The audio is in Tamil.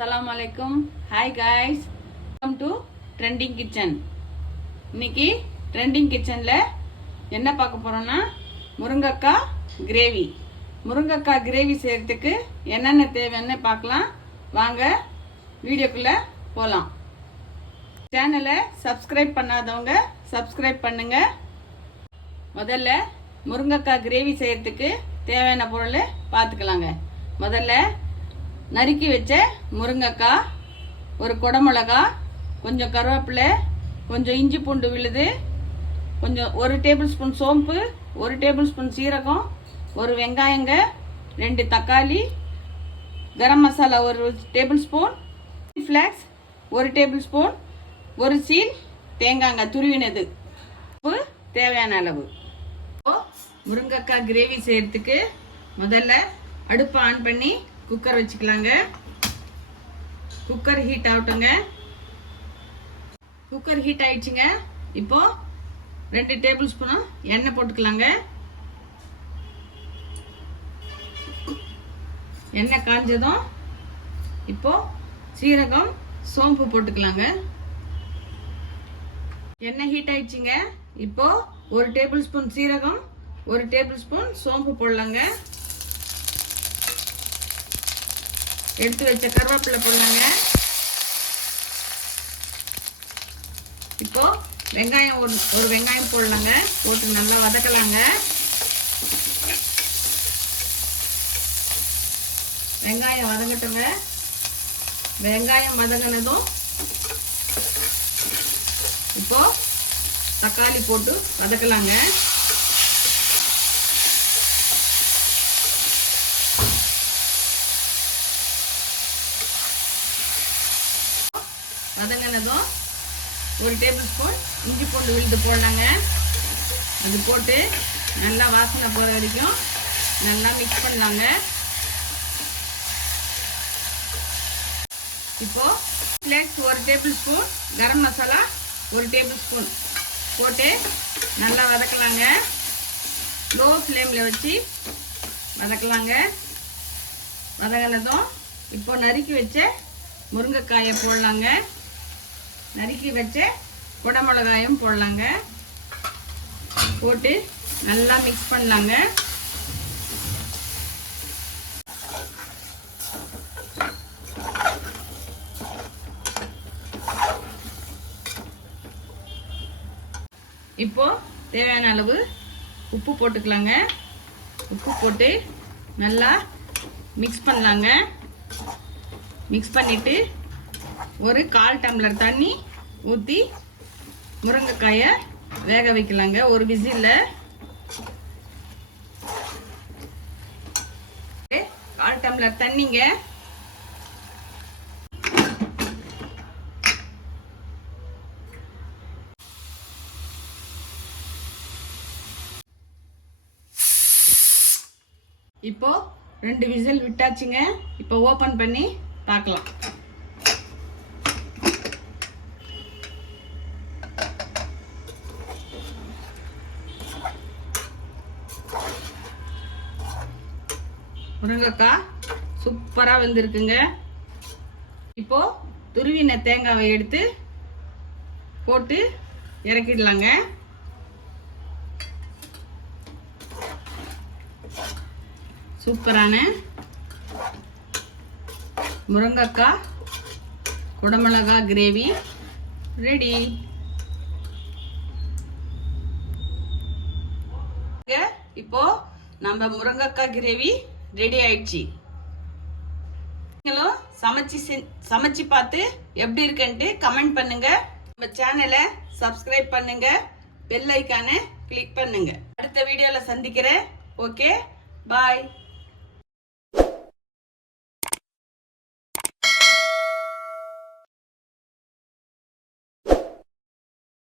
Assalamualaikum. Hi guys. Welcome to Trending Kitchen. இன்னைக்கு ட்ரெண்டிங் கிச்சனில் என்ன பார்க்க போகிறோன்னா முருங்கைக்காய் கிரேவி. முருங்கைக்காய் கிரேவி செய்கிறதுக்கு என்னென்ன தேவைன்னு பார்க்கலாம். வாங்க வீடியோக்குள்ளே போகலாம். சேனலை சப்ஸ்கிரைப் பண்ணாதவங்க சப்ஸ்கிரைப் பண்ணுங்கள். முதல்ல முருங்கைக்காய் கிரேவி செய்கிறதுக்கு தேவையான பொருள் பார்த்துக்கலாங்க. முதல்ல நறுக்கி வச்ச முருங்கைக்காய், ஒரு குடமிளகா, கொஞ்சம் கருவேப்பிலை, கொஞ்சம் இஞ்சி பூண்டு விழுது, கொஞ்சம் 1 டேபிள் ஸ்பூன் சோம்பு, 1 டேபிள் ஸ்பூன் சீரகம், ஒரு வெங்காயங்க, 2 தக்காளி, garam masala 1 tablespoon, flax 1 tablespoon, ஒரு சீல் தேங்காய்ங்க துருவினது, உப்பு தேவையான அளவு. முருங்கைக்காய் கிரேவி செய்கிறதுக்கு முதல்ல அடுப்பை ஆன் பண்ணி குக்கர் வச்சுக்கலாங்க. குக்கர் ஹீட் ஆகட்டுங்க. குக்கர் ஹீட் ஆயிடுச்சுங்க. இப்போ 2 டேபிள் ஸ்பூனும் எண்ணெய் போட்டுக்கலாங்க. எண்ணெய் காஞ்சதும் இப்போ சீரகம் சோம்பு போட்டுக்கலாங்க. எண்ணெய் ஹீட் ஆயிடுச்சுங்க. இப்போ 1 டேபிள் ஸ்பூன் சீரகம், 1 டேபிள் ஸ்பூன் சோம்பு போடலாங்க. எடுத்து வச்ச கருவேப்பிலை போடலாங்க. இப்போ வெங்காயம் ஒரு வெங்காயம் போடலாங்க. போட்டு நல்லா வதக்கலாங்க. வெங்காயம் வதங்கட்டுங்க. வெங்காயம் வதங்கினதும் இப்போ தக்காளி போட்டு வதக்கலாங்க. வதங்கினதும் 1 டேபிள் ஸ்பூன் இஞ்சி பூண்டு விழுது போடலாங்க. அது போட்டு நல்லா வாசனை போகிற வரைக்கும் நல்லா மிக்ஸ் பண்ணலாங்க. இப்போ ஃப்ளேக்ஸ் 1 டேபிள் ஸ்பூன், கரம் மசாலா 1 டேபிள் ஸ்பூன் போட்டு நல்லா வதக்கலாங்க. லோ ஃப்ளேமில் வச்சு வதக்கலாங்க. வதங்கினதும் இப்போ நறுக்கி வச்ச முருங்கைக்காயை போடலாங்க. நறுக்கி வச்ச குடமிளகாயும் போடலாங்க. போட்டு நல்லா மிக்ஸ் பண்ணலாங்க. இப்போ தேவையான அளவு உப்பு போட்டுக்கலாங்க. உப்பு போட்டு நல்லா மிக்ஸ் பண்ணலாங்க. மிக்ஸ் பண்ணிட்டு ஒரு 1/4 டம்ளர் தண்ணி ஊற்றி முருங்கைக்காயை வேக வைக்கலாங்க. ஒரு விசில்ல 1/4 டம்ளர் தண்ணிங்க. இப்போ 2 விசில் விட்டாச்சுங்க. இப்போ ஓபன் பண்ணி பார்க்கலாம். முருங்கைக்காய் சூப்பராக வெந்திருக்குங்க. இப்போ துருவின தேங்காவை எடுத்து போட்டு இறக்கிடலாங்க. சூப்பரான முருங்கைக்காய் குடமிளகாய் கிரேவி ரெடி. இப்போ நம்ம முருங்கைக்காய் கிரேவி ரெடி ஆயிடுச்சு. நீங்களும் சமைச்சு பார்த்து எப்படி இருக்குன்ட்டு கமெண்ட் பண்ணுங்க. நம்ம சேனலை சப்ஸ்கிரைப் பண்ணுங்க. பெல் ஐக்கானை கிளிக் பண்ணுங்க. அடுத்த வீடியோல சந்திக்கிறேன். ஓகே, பாய்.